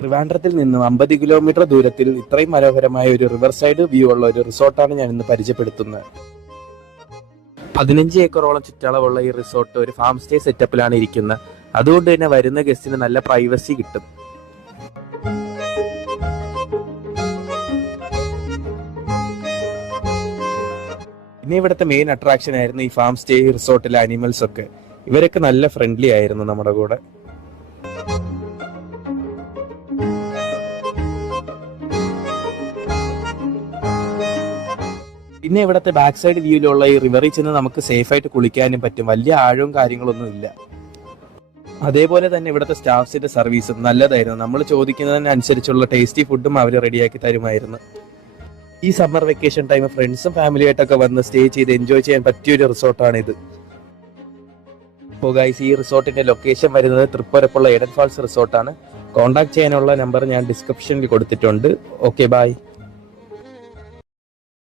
ട്രിവാൻഡ്രത്തിൽ നിന്നും 50 കിലോമീറ്റർ ദൂരത്തിൽ ഇത്രയും മനോഹരമായ ഒരു റിവർ സൈഡ് വ്യൂ ഉള്ള ഒരു റിസോർട്ടാണ് ഞാൻ ഇന്ന് പരിചയപ്പെടുത്തുന്നത്. 15 ഏക്കറോളം ചുറ്റളവുള്ള ഈ റിസോർട്ട് ഒരു ഫാം സ്റ്റേ സെറ്റപ്പിലാണ് ഇരിക്കുന്നത്. അതുകൊണ്ട് തന്നെ വരുന്ന ഗസ്റ്റിന് നല്ല പ്രൈവസി കിട്ടും. പിന്നെ ഇവിടുത്തെ മെയിൻ അട്രാക്ഷൻ ആയിരുന്നു ഈ ഫാം സ്റ്റേ റിസോർട്ടിലെ അനിമൽസ് ഒക്കെ. ഇവരൊക്കെ നല്ല ഫ്രണ്ട്ലി ആയിരുന്നു നമ്മുടെ കൂടെ. പിന്നെ ഇവിടുത്തെ ബാക്ക് സൈഡ് വ്യൂയിലുള്ള ഈ റിവറിൽ ചെന്ന് നമുക്ക് സേഫ് ആയിട്ട് കുളിക്കാനും പറ്റും. വലിയ ആഴവും കാര്യങ്ങളൊന്നും ഇല്ല. അതേപോലെ തന്നെ ഇവിടുത്തെ സ്റ്റാഫ്സിന്റെ സർവീസും നല്ലതായിരുന്നു. നമ്മൾ ചോദിക്കുന്നതിനനുസരിച്ചുള്ള ടേസ്റ്റി ഫുഡും അവർ റെഡിയാക്കി തരുമായിരുന്നു. ഈ സമ്മർ വെക്കേഷൻ ടൈം ഫ്രണ്ട്സും ഫാമിലിയായിട്ടൊക്കെ വന്ന് സ്റ്റേ ചെയ്ത് എൻജോയ് ചെയ്യാൻ പറ്റിയൊരു റിസോർട്ടാണിത്. അപ്പോൾ ഗൈസ്, ഈ റിസോർട്ടിന്റെ ലൊക്കേഷൻ വരുന്നത് തൃപ്പരപ്പുള്ള എഡൻ ഫാൾസ് റിസോർട്ടാണ്. കോൺടാക്ട് ചെയ്യാനുള്ള നമ്പർ ഞാൻ ഡിസ്ക്രിപ്ഷനിൽ കൊടുത്തിട്ടുണ്ട്. Okay, by.